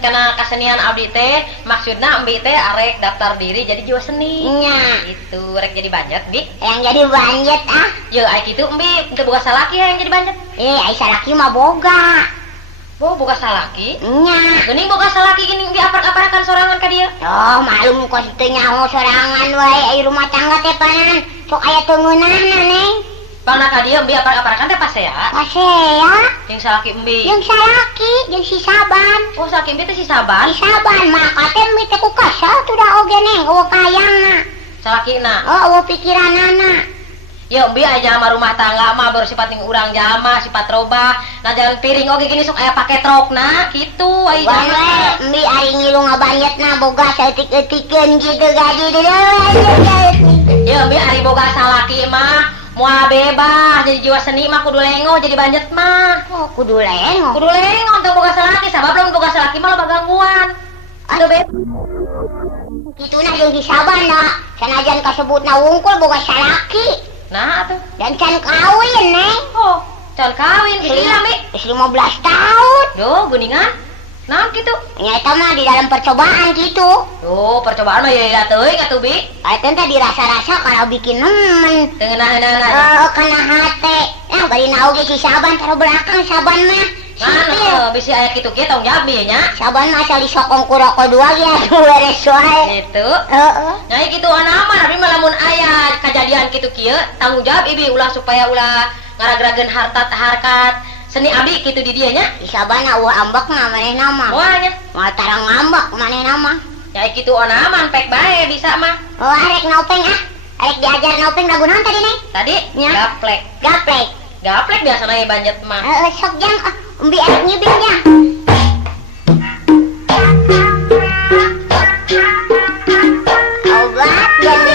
Karena kesenian abdi teh maksudna abdi teh arek daftar diri jadi jiwa seni nya itu rek jadi banjet bi yang jadi banjet yo ai kitu embi teu boga salaki yang jadi banjet ai salaki mah boga boga salaki nya geuning boga salaki gini embi apar-aparakan sorangan ka dieu oh malum kos teu nyaho sorangan wae ai rumah tangga teh panan sok aya teungeunana neng pangna ka dieu embi apar-aparakan teh pasea yang salaki embi yang salaki yang si Saban oh salaki embi teh si Saban maka teh embi teh ku kasal tuh da oge neng eueuh kayangna salakina eueuh pikiranana yo embi aja mah rumah tangga mah baru sifat ning urang jalma sifat robah nah jalan piring oge gini sok aya pake trokna kitu ai jalma embi ari ngilu ngabanjetna boga saeutik-eutikeun kitu gaji yo embi ari boga salaki mah moal bebas jadi jiwa seni mah kudu lengo jadi banjet mah kudu lengo untuk boga salaki sabab lamun boga salaki mah loba gangguan aduh bebas kituna jeung si Saban da sanajan kasebutna wungkul boga salaki nah atuh dan can kawin neng can kawin gila mi 15 tahun yo geuningan nah gitu nyata mah di dalam percobaan gitu percobaan mah ya teuing atuh bi eta teh dirasa-rasa kalau bikin nemen teungeunah kana hate nah bari naoge si Saban taruh belakang Saban mah mana bisi aya kitu kieu tong jawab ieu nya Saban mah asal disokong ku rokok dua ge atuh beres wae gitu nya kitu ana mah tapi mah lamun aya kejadian kitu kieu tanggung jawab ibi ulah supaya ulah ngaragrageun harkat seni abdi kitu di dieu nya Saban eueuh ambek mah manehna mah moal nya moal tarang ngambek manehna mah nya kitu ana mah pek bae bisa mah arek naupeng arek diajar naupeng lagu naon tadi neng tadi gaplek biasana ya banjet mah sok jang umbi arek nyibingnya obat dan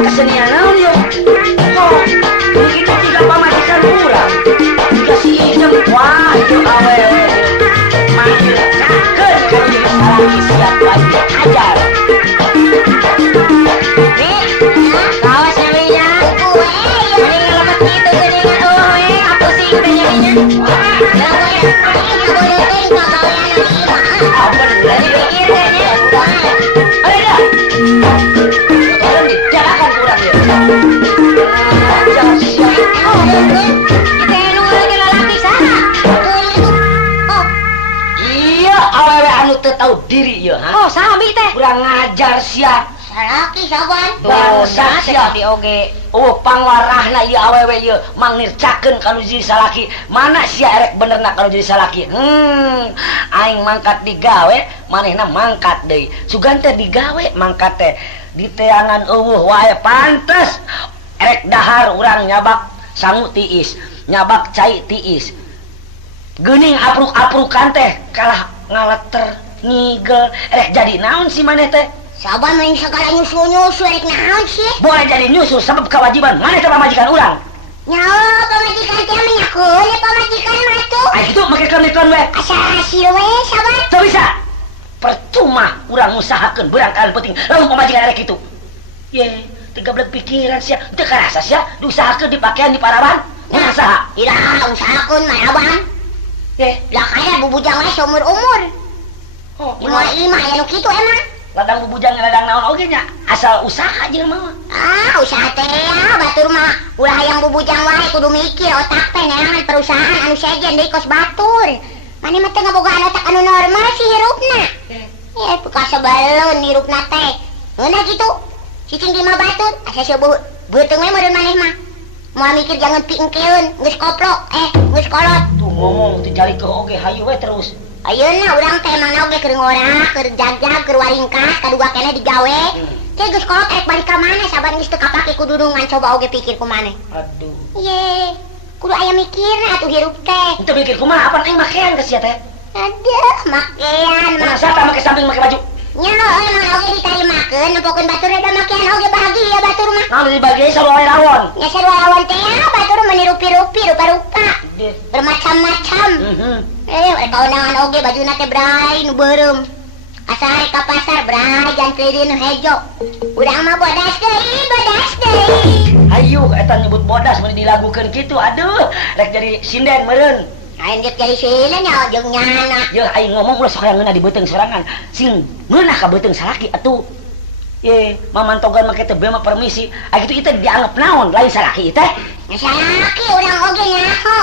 Kesenian naon yo. Oh, begitu tiga pamajikan urang. Dikasih izin wah itu awewe. Manggil cakeun kalau salaki siap baik ajar. Nih, kawas nyaminya. Mending ngelemet gitu geuningan we, ngapusing teh nyaminya. Apa dari Pikir teh nya. Ayo dah. Jalan kurang ya. Iya, awewe anu teu tahu diri ya, ha? Oh, sami teh. Kurang ngajar sia. Salaki saban. Bangsa sia di oge. Oh, pangwarahna ieu awewe ieu mangnircakeun kalau jadi salaki. Mana sia erek benerna kalau jadi salaki? Aing mangkat digawe, manehna mangkat deui. Sugan teh digawe mangkat teh. Di teangan eueuh wae pantes. Erek dahar urang nyabak sangu tiis, nyabak cai tiis. Geuning apruk-aprukan teh kalah ngaleter ngigel. Erek jadi naon si maneh teh? Saban main segala nyusul-nyusul rek naon sih? Boleh jadi nyusul sebab kewajiban maneh teh pamajikan urang. Nyawa pamajikan teh menyakeun pamajikan mah tuh. Ah gitu make keun we. Asa hasil we saban. Teu bisa. Percuma urang ngusahakeun beurang kalian penting lamun pamajikan erek kitu. Ye, teu gablek pikiran sia, teu karasa sia diusahakeun di pakaian di paraban. Nya saha? Ira usahakeun maraban. Ye, Lah kaya bubujang we seumur-umur. oh, Lima ya nu kitu emang. ladang bubujang ladang naon oge nya, asal usaha jelema mah. Usaha teh ya, batur mah ulah hayang bubujang wae kudu mikir otak teh neangan perusahaan anu sejen deui kos batur. Mane mah teh ngabogaan otak anu normal sih hirupna. Ya, buka sebelum hirupna teh. Ngeunah gitu. Cicing di mah batur, asa seueuh beuteung we meureun maneh mah. Moal mikir jangan piengkeun, geus koplok, geus kolot. Tuh ngomong teu jali ke oge hayu we terus. Ayeuna urang teh emangna oge keur ngorah, keur jagjag, keur waringkas, kadua keneh digawe. Teh geus kolot rek balik ka maneh saban geus teu kapake ku dudungan coba oge pikir ku maneh. Aduh. Ye, kudu aya mikirna atuh hirup teh. Teu mikir kumaha apaan aing makean ka sia teh? Aduh, makean mah. Masa tak make samping make baju? Nya emang oge ditarimakeun, nempokeun batur da makean oge bahagia batur mah. Naon dibagi sarua wae rawon. Nya sarua lawan teh batur menirupi-rupi rupa-rupa. Bermacam-macam. Mereka undangan oge bajuna teh brai nu beureum. Asal ka pasar brai janteureun nu hejo. Urang mah bodas deui. Hayu eta nyebut bodas mun dilagukeun kitu. Aduh, rek jadi sinden meureun. Aing geus jadi sieuna nya jeung nyana. Ye aing ngomong ulah sok yang ngeunah di beuteung sorangan. Sing ngeunah ka beuteung salaki atuh. Ye, mamantogan make teh mah permisi. Ah kitu kita dianggap naon lain salaki teh? Nya salaki urang oge nyaho.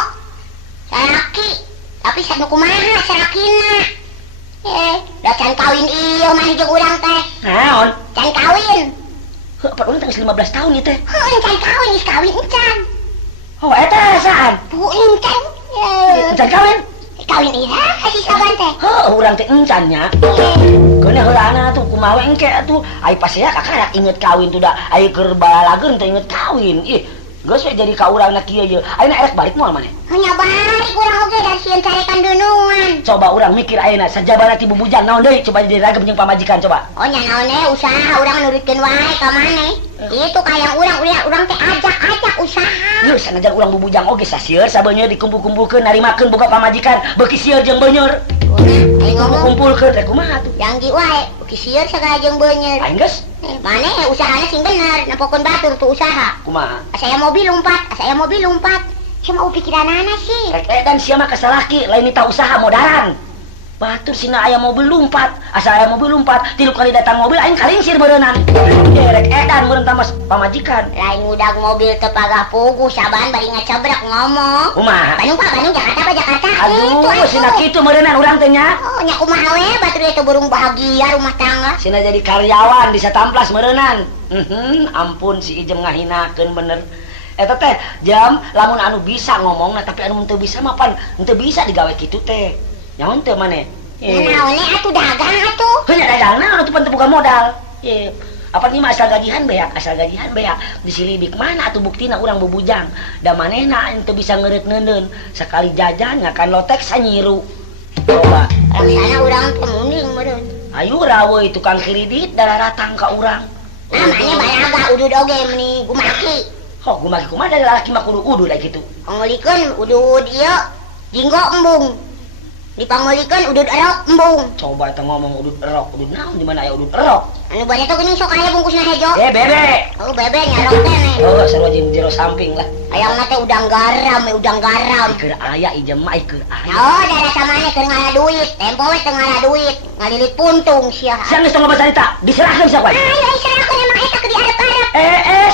Salaki, tapi sanu kumaha salakina? Da can kawin ieu mah jeung urang teh. Naon? Can kawin. Heuh, apa urang teh 15 tahun ieu teh. Heuh, can kawin geus kawin encan. Oh, eta saan? Bu encan. Encan kawin? Kawin ira kasih saban teh. Heuh, urang teh encan nya. Keuneuh heulana tuh kumaha engke atuh. Ai pasea kakarak inget kawin tuh da. Ai keur balalageun teh inget kawin. Ih, geus we jadi ka urangna kieu ye. Ayeuna erek balik moal maneh. Hanya balik urang oge dan sieun carekan dunungan. Coba urang mikir ayeuna sajabana ti bubujang naon deui coba jadi ragem jeung pamajikan coba. Oh nya naon usaha urang nurutkeun wae ka maneh. Itu kayak urang teh ajak usaha. Yeuh sanajan urang bubujang oge sasieur sabeunyeur dikumpul-kumpulkeun narimakeun boga pamajikan beuki sieur jeung beunyeur. Aing ngomong Kumpulkeun teh kumaha atuh? janji wae beuki sieur sagala jeung beunyeur. Aing geus Maneh usahana sing bener, nempokeun batur tuh usaha. kumaha? Saya mobil lompat. Cuma pikiranana sih. Rek edan sia mah kasalaki lain nita usaha modalan. Batur sina aya mobil lumpat, asa aya mobil lumpat, tilu kali datang mobil aing kalingsir beureunan. Rek edan meureun tamas pamajikan. Lain udag mobil teu pagah pugu saban bari ngacabrak ngomong. Kumaha? Bandung Jakarta. Aduh, sina kitu meureunnan urang teh nya. Oh, nya kumaha we batur itu burung bahagia rumah tangga. Sina jadi karyawan di Satamplas meureunnan. Ampun si Ijem ngahinakeun bener. Eta teh jam lamun anu bisa ngomongna tapi anu teu bisa mah pan teu bisa digawe kitu teh. Nyaon teu maneh? Naon atuh dagang atuh. Heunya dagangna anu teu penting buka modal. Apa ni mah asal gajihan beak disilibik mana atuh buktina urang bubujang da manehna teu bisa ngeureut neuneun sakali jajan ngakan lotek sanyiru. Coba Laksana urang teh munding meureun. ayo raweuh tukang kredit dalaratang ka urang. Namanya balaga udud oge meuni gumaki. Oh, gumaki kumaha da lalaki mah kudu udu da kitu. Pangulikeun udud ieu jinggo embung. Dipangulikeun udud erok embung. Coba eta ngomong udud erok, udud naon di mana aya udud erok? Anu bade teh geuning sok aya bungkusna hejo. Bebe. Oh, bebe nyarok teh nih. Oh, sarua jeung jero samping lah. Hayangna teh udang garam. Keur aya ieu mah keur aya. Oh, daerah samane keur ngala duit. Tempo we teu ngala duit. Ngalilit puntung sia. Siang geus tong bacarita, diserahkeun sia kuy. Ayo diserahkeun emang eta keur diarep-arep.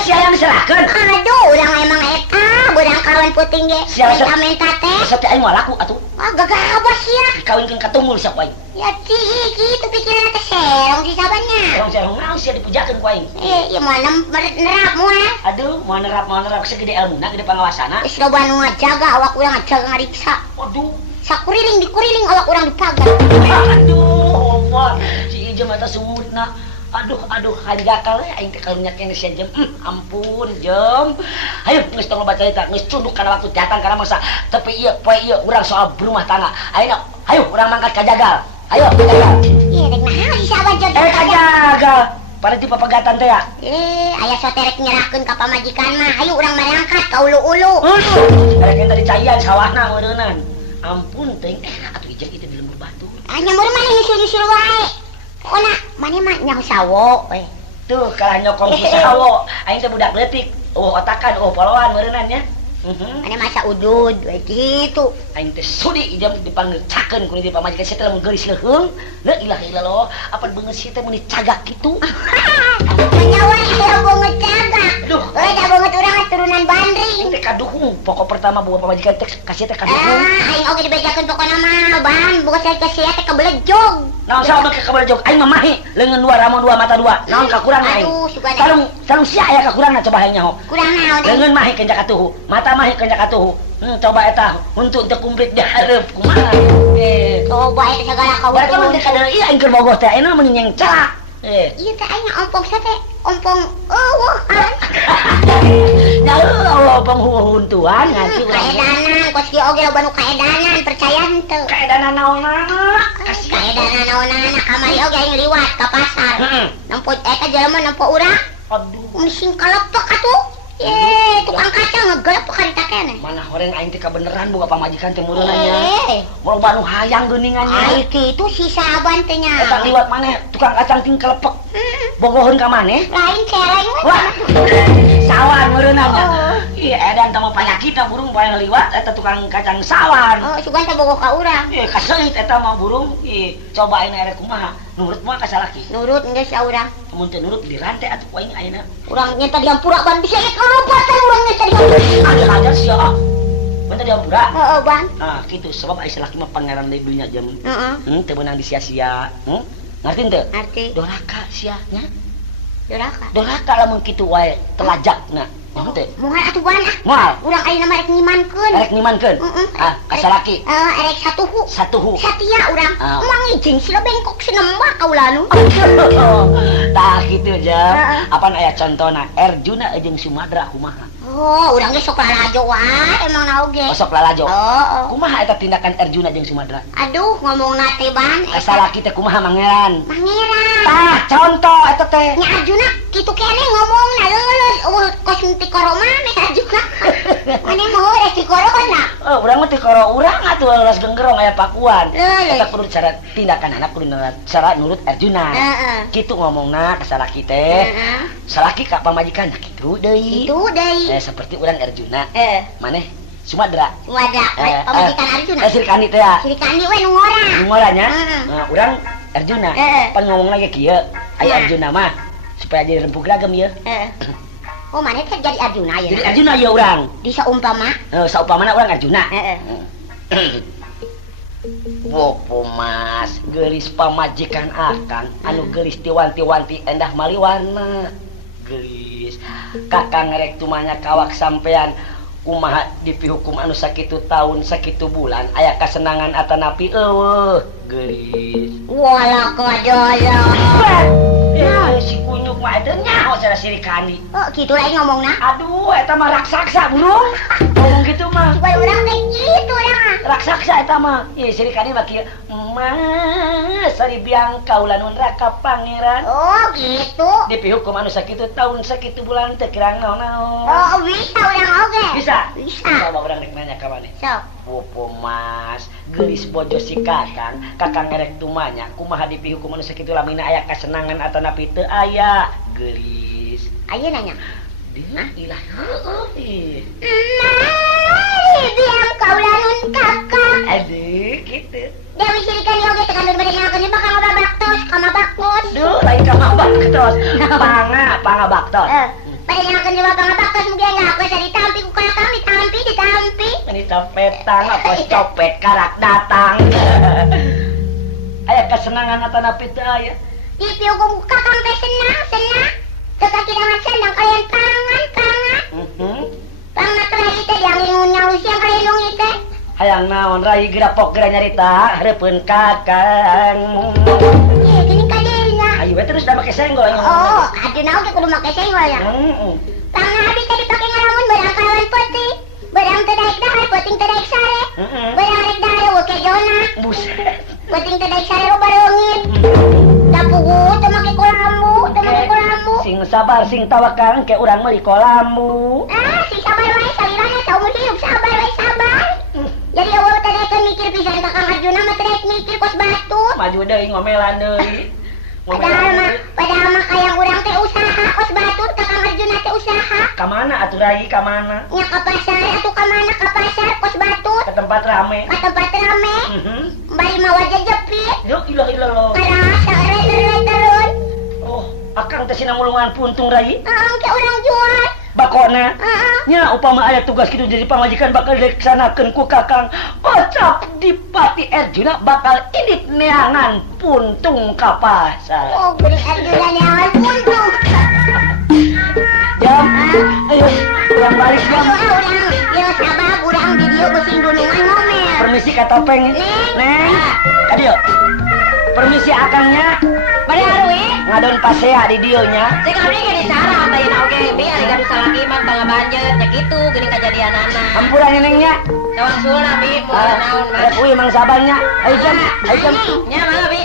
Sia yang diserahkeun. Aduh, urang emang eta, urang kawan puting ge. Sia Minta teh. Besok teh aing moal laku atuh. Ah, gagabah sia. Dikawinkeun ka tunggul sia kuy. Ya gitu pikiran teh serong si sabannya. Serong naon sia dipujakeun ku aing. Ieu mah nerap moal. Aduh, mau nerap segede ilmuna, gede pangawasana. Geus loba nu ngajaga awak urang ngajaga ngariksa. Waduh. Dikuriling awak urang dipagar. Aduh, Omar, si Ijem eta sumutna. Aduh, hanjakal we aing teh karunya kene sia Jem. Ampun, Jem. Hayu geus tong baca cerita, geus cunduk kana waktu datang kana masa tepi ieu poe ieu urang soal berumah tangga. Ayeuna, hayu urang mangkat ka jagal. Ayo, ka jagal. Iya, rek naon si sahabat jodoh. Ka jagal. Pada tipe pegatan teh ya. Aya soterek nyerahkeun ka pamajikan mah. Hayu urang marangkat ka ulu-ulu. Rek yang tadi cayan sawahna meuneunan. Ampun teuing atuh Ijem itu di lembur batu. Nyamur maneh nyusul-nyusul wae. Pokona maneh mah nyang sawo we. Tuh kalah nyokong ku sawo. Aing teh budak leutik. Otakan, poloan meureunnan nya. Maneh masa udud we gitu. Aing teh sudi Ijem dipanggil cakeun ku di pamajikan sia teh lamun geulis leuheung. La ilaha illallah, apa beungeus sia teh mun dicagak kitu. Menyawa aya banget cagak. Aduh, Da banget urang turunan bandring. teh kaduhung. Pokok pertama buah pamajikan teh kasih teh kaduhung. Aing oge dibejakeun pokona mah ban boga saya ka sia teh kabelejog. Naon saha make kabel jog aing mah mahi leungeun dua ramon dua mata dua. Naon kakurang aing? Aduh, sugana. Sarung sia aya kakurangna coba hayang nyaho. Kurang naon. Leungeun mahi kenjak atuhu, mata mahi kenjak atuhu. Coba eta untuk teu kumplit di hareup kumaha. Coba eta sagala Bae teh mun kawin. teh kadeu ieu aing keur bogoh teh ayeuna mun nyeng celak. Ieu teh aing ompong sa teh ompong eueuh. Nyaeuh Allah panghuhuntuan nganti urang. Kaedanan, kos kieu oge loba nu kaedanan, percaya henteu. Kaedana naonna? Kaedanan naonana kamari oge aing liwat ka pasar. Nempo eta jelema nempo urang. Aduh, Mesin kalepek atuh. Tukang kacang ngegelepek harita keneh. mana horeng aing teh kabeneran boga pamajikan teh meureunna nya. Loba nu hayang geuningannya. Ai kitu si saban teh nya. Eta liwat maneh tukang kacang ting kelepek. Bogoheun ka maneh? Lain celeng we. Wah, sawan meureunna nya. Ieu edan teh mah panyakitna burung bae liwat eta tukang kacang sawan. Oh, sugan teh bogoh ka urang. Kaseuit eta mah burung. Coba ayeuna erek kumaha? Nurut moal ka salaki. Nurut geus sa urang. Mun teu nurut dirantai atuh ku aing ayeuna. Urang nyata diampura ban bisa aya kalupat teh urang nyata diampura. Ada sia. Mun teu diampura. Heeh, ban. Nah, kitu sebab aya salaki mah pangeran deui dunya Jem. Heeh. Teu meunang disia-sia. Ngarti teu? Arti Doraka sia nya. duraka. Doraka lamun kitu wae telajakna. Henteu. Moal atuh ban ah. Moal. Urang ayeuna mah rek ngimankeun. Erek nimankeun. Ka salaki. Erek satuhu. Satuhu. Satia urang. Emang ijing sila bengkok sinembah kaulanu. Tah kitu Jem. Apaan aya contona? Erjuna jeung Sumadra kumaha? Oh, urang ge sok lalajo wae emang naoge. Sok lalajo. Oh. Kumaha eta tindakan Arjuna jeung Sumadra? Aduh, ngomongna teh ban. Salaki teh kumaha mangeran? Pangeran. Tah, contoh eta teh. Nya Arjuna kitu kene ngomongna leuleus. Kos ti koroma mah Arjuna. Mane mah heureus ti korona. Oh, urang mah teh koro urang atuh lelas genggerong aya pakuan. Leuleus. Eta kudu cara tindakan anak kudu cara nurut Arjuna. Heeh. Kitu ngomongna ka salaki teh. Heeh. Salaki ka pamajikanna kitu deui. Itu deui. Seperti urang Arjuna. Maneh Sumadra. Sumadra, pamajikan Arjuna. Sirikandi teh ya. Sirikandi we nu ngora. Nu ngoranya. Heeh. Urang Arjuna. Pan ngomong lagi kieu. Aya Arjuna mah supaya jadi rempuk ragam ya. Oh, maneh teh jadi Arjuna ya. Jadi Arjuna ya urang. Di saumpama. Saumpamana urang Arjuna. Wopo Mas, geulis pamajikan akang anu geulis tiwanti-wanti endah maliwarna. Geulis. Kakang rek tumanya kawak sampean kumaha dipihukum anu sakitu tahun sakitu bulan aya kasenangan atanapi eueuh geulis. Wala kodolo. Si kunyuk mah eta nyaho cara Sirikandi. Oh, kitu lain ngomongna. Aduh, eta mah raksasa burung. Ngomong gitu mah. Supaya urang teh kitu urang. Raksasa eta mah. Ieu Sirikandi mah kieu. Mas, sari biang kaula nun raka pangeran. Oh, gitu. Dipihukum anu sakitu tahun sakitu bulan teh kirang naon-naon. Oh, bisa urang oge. Bisa? Bisa. Coba urang rek nanya ka maneh. Sok. Wopo Mas, geulis bojo si Kakang, Kakang ngerek tumanya, kumaha dipihukum anu sakitu lamina aya kasenangan atanapi teu aya, geulis. Ayeuna nanya. Nah, ilah heueuh. Biang kaula nun kakak. Aduh, gitu. Dewi Sirikandi oge teh kandur bade ngakeun bakal ngabaktos, kamabaktos. Duh, lain kamabaktos. Pangabaktos. Bade ngakeun juga pangabaktos mugi enggak geus ditampi ku kakang ditampi. Ini copetan apa copet karak datang. Aya kesenangan atanapi teu aya. Dipihukum ku kakang teh senang. Teu kakirangan sandang kalian pangan. Pangat rai teh diangin nyawa siang kalian teh. Hayang naon rai gerapok gera nyarita hareupeun Kakang. Ieu geuning ka deuna. Ayo we terus da make senggol. Oh, Arjuna oge kudu make senggol ya. Pangabi teh dipake ngalamun barang kalawan peuting. Barang teu daek dahar, peuting teu daek sare. Barang rek dahar eueuh ke jona. Buset. Peuting teu daek sare loba reungit. Da pugu teu make kolambu. Sing sabar sing tawakal ke urang meuli kolambu. Si sabar wae salirana saumur hidup sabar wae sabar. Jadi eueuh teh daek mikir pisan Kakang Arjuna mah teh daek mikir kos batu. Maju deui ngomelan deui. Padahal mah kayak urang teh usaha kos batu Kakang Arjuna teh usaha. Ka mana atuh rai ka mana? Nya ka pasar atuh ka mana ka pasar kos batu. Ke tempat rame. Ka tempat rame. Bari mah wajah jepit. Yo ilah. Karasa terus. Oh, akang teh sina ngulungan puntung rai. Ke urang jual. Bakona. Nya upama aya tugas kitu jadi pamajikan bakal dilaksanakeun ku Kakang. Bocap Dipati Arjuna bakal indit neangan puntung ka pasar. Oh, beri Arjuna neangan puntung. Jam. Ayo, urang balik jam. Yo sabab urang di dieu beusin dunungan ngomel. Permisi ka Topeng. Neng. Ka dieu. Permisi akangnya. Bade arwi. Ngadon pasea di dieu nya. Cek abdi ge disarah teh oge bi ari gaduh salaki mah pangabanjeut nya kitu geuning kajadianana. Ampuran nengnya. Tawassulna bi moal naon mah. Rek uy mang sabarnya. Ayo jam. Nya mangga bi.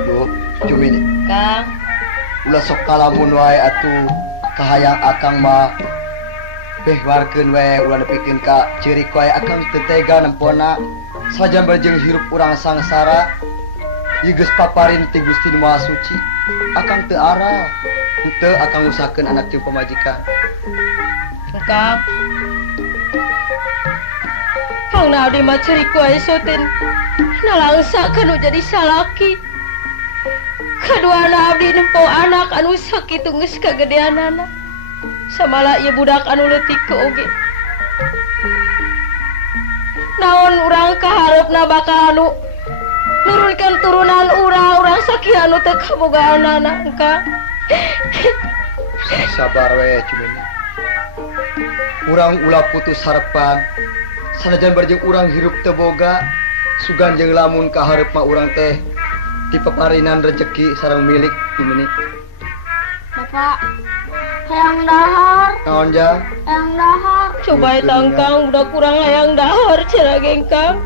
Duh, Jumini. Kang, Ulah sok kalamun wae atuh. Tahayang akang mah behwarkeun we ulah nepikeun ka ciri koe akang teu tega nempona sajan barjeng hirup urang sangsara ieu geus paparin ti Gusti Nu Maha Suci akang teu ara henteu akang usahakeun anak jeung pamajikan. Engkang Kang Naudi mah ciri kuai soten nalangsa kanu jadi salaki. Kadua abdi nempo anak anu sakitu geus kagedeanana. Samala ieu budak anu leutik ke oge. Naon urang kaharepna bakal anu nurunkeun turunan urang sakieu anu teu kabogaanana engkang. Sabar we Cumini. Urang ulah putus harapan. Sanajan barjeng urang hirup teu boga, sugan jeung lamun kaharep mah urang teh dipeparinan rezeki sareng milik Cumini. Bapak, hayang dahar. Naon jang? Hayang dahar. Coba tangkang udah kurang hayang dahar cenah gengkang.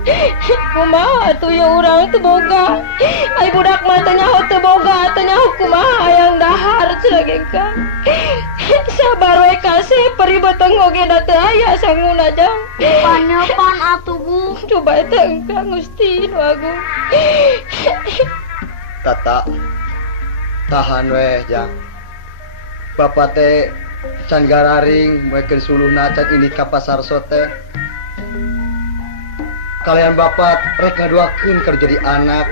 Kumaha atuh ya urang teu boga. Ai budak mah teh nyaho teu boga, teu nyaho kumaha hayang dahar cenah gengkang. Sabar we kasih peribeteng oge da teu aya sanguna jang. Panyepan atuh Bu. Coba tangkang Gusti Nu Agung. Tata tahan we jang. Bapak teh can gararing moekeun suluhna can ini ka pasar sote. Kalian bapak rek ngaduakeun keur jadi anak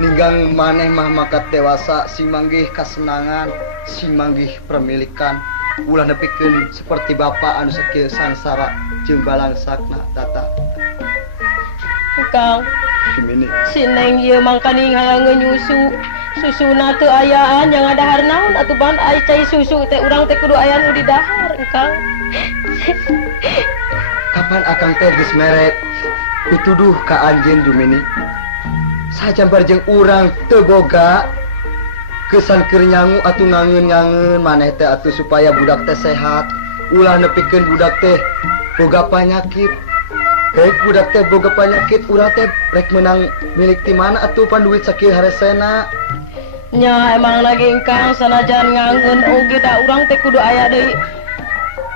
ninggang maneh mah makat dewasa sing manggih kasenangan sing manggih permilikan ulah nepikeun seperti bapak anu sakieu sangsara jeung balangsakna Tata. Kang Cumini. si Neng ieu mangkaning hayang nyusu. Susuna teu ayaan yang ngadahar naon atuh ban ai cai susu teh urang teh kudu aya nu didahar engkang. Kapan akang teh geus mere pituduh ka anjeun Jumini? Sajan barjeng urang teu boga kesan keur nyangu atuh ngangeun-ngangeun maneh teh atuh supaya budak teh sehat, ulah nepikeun budak teh boga panyakit. Rek budak teh boga panyakit urang teh rek menang milik ti mana atuh pan duit sakieu haresena. Nya emang lagi engkang sanajan ngangeun oge da urang teh kudu aya deui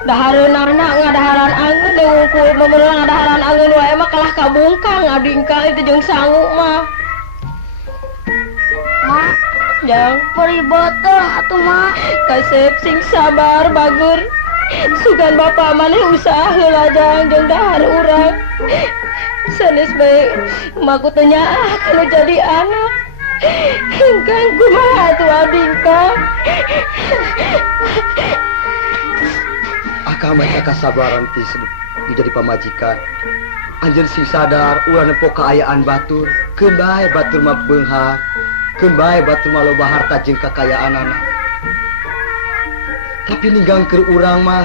dahareunana ngadaharan angeun deui wungkul meunang ngadaharan angeun wae mah kalah kabungkang abdi engkang itu jeung sangu mah. Mak, Jang peribeteng atuh Mak. kasep sing sabar bagur. Sugan bapak maneh usaha heula jang jeung dahar urang. Sanes bae maku teu nyaah kalau jadi anak. Engkang kumaha atuh abdi engkang. Akang mah kasabaran ti jadi pamajikan. Anjeun sing sadar ulah nempo kaayaan batur, keun bae batur mah beunghar, keun bae batur mah loba harta jeung kakayaanana. Tapi ninggang keur urang mah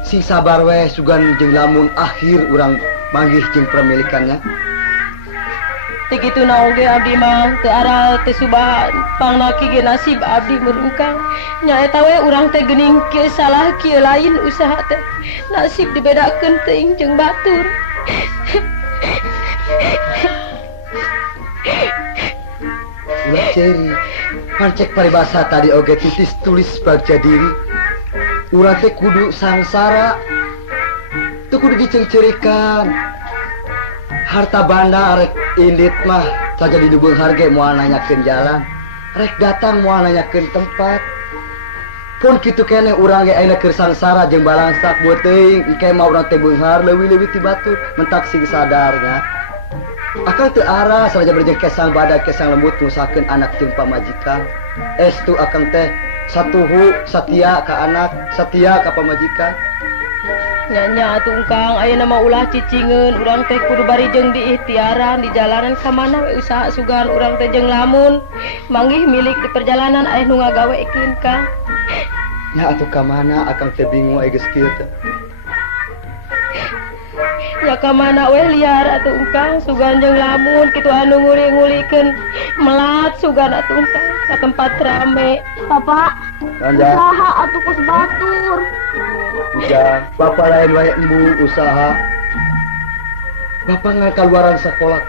sing sabar we sugan jeung lamun akhir urang manggih jeung pramilikannya. Teu kituna oge abdi mah teu ara teu subah pangnaki ge nasib abdi murungkang. Nya eta we urang teh geuning kieu salah kieu lain usaha teh. Nasib dibedakeun teuing jeung batur. Ulah ceri, pancek paribasa tadi oge titis tulis bagja diri. Urang teh kudu sangsara, teu kudu dicengcerikan. Harta banda rek indit mah saja di dubung harga moal nanyakeun jalan, rek datang moal nanyakeun tempat. Pun kitu kene urang ge ayeuna keur sangsara jeung balangsak buat teuing engke mah urang teh beunghar leuwih-leuwih ti batur mentak sing sadarnya. Akang teu ara sanajan berjeng kesang badak kesang lembut ngusahakeun anak jeung pamajikan. Estu akang teh satuhu satia ka anak, satia ka pamajikan. Nya atuh engkang ayeuna mah ulah cicingeun urang teh kudu bari jeung diikhtiaran di jalanan ka mana we usaha sugan urang teh jeung lamun manggih milik di perjalanan aya nu ngagawekeun Kang. Nya atuh ka mana akang teh bingung aya geus kieu teh. Ya ka mana we liar atuh engkang sugan jeung lamun kitu anu nguli-ngulikeun melat sugan atuh engkang ka tempat rame. Bapak, Anja, usaha atuh kus batur. udah bapak lain wae embu usaha. Bapak ngakaluaran sakola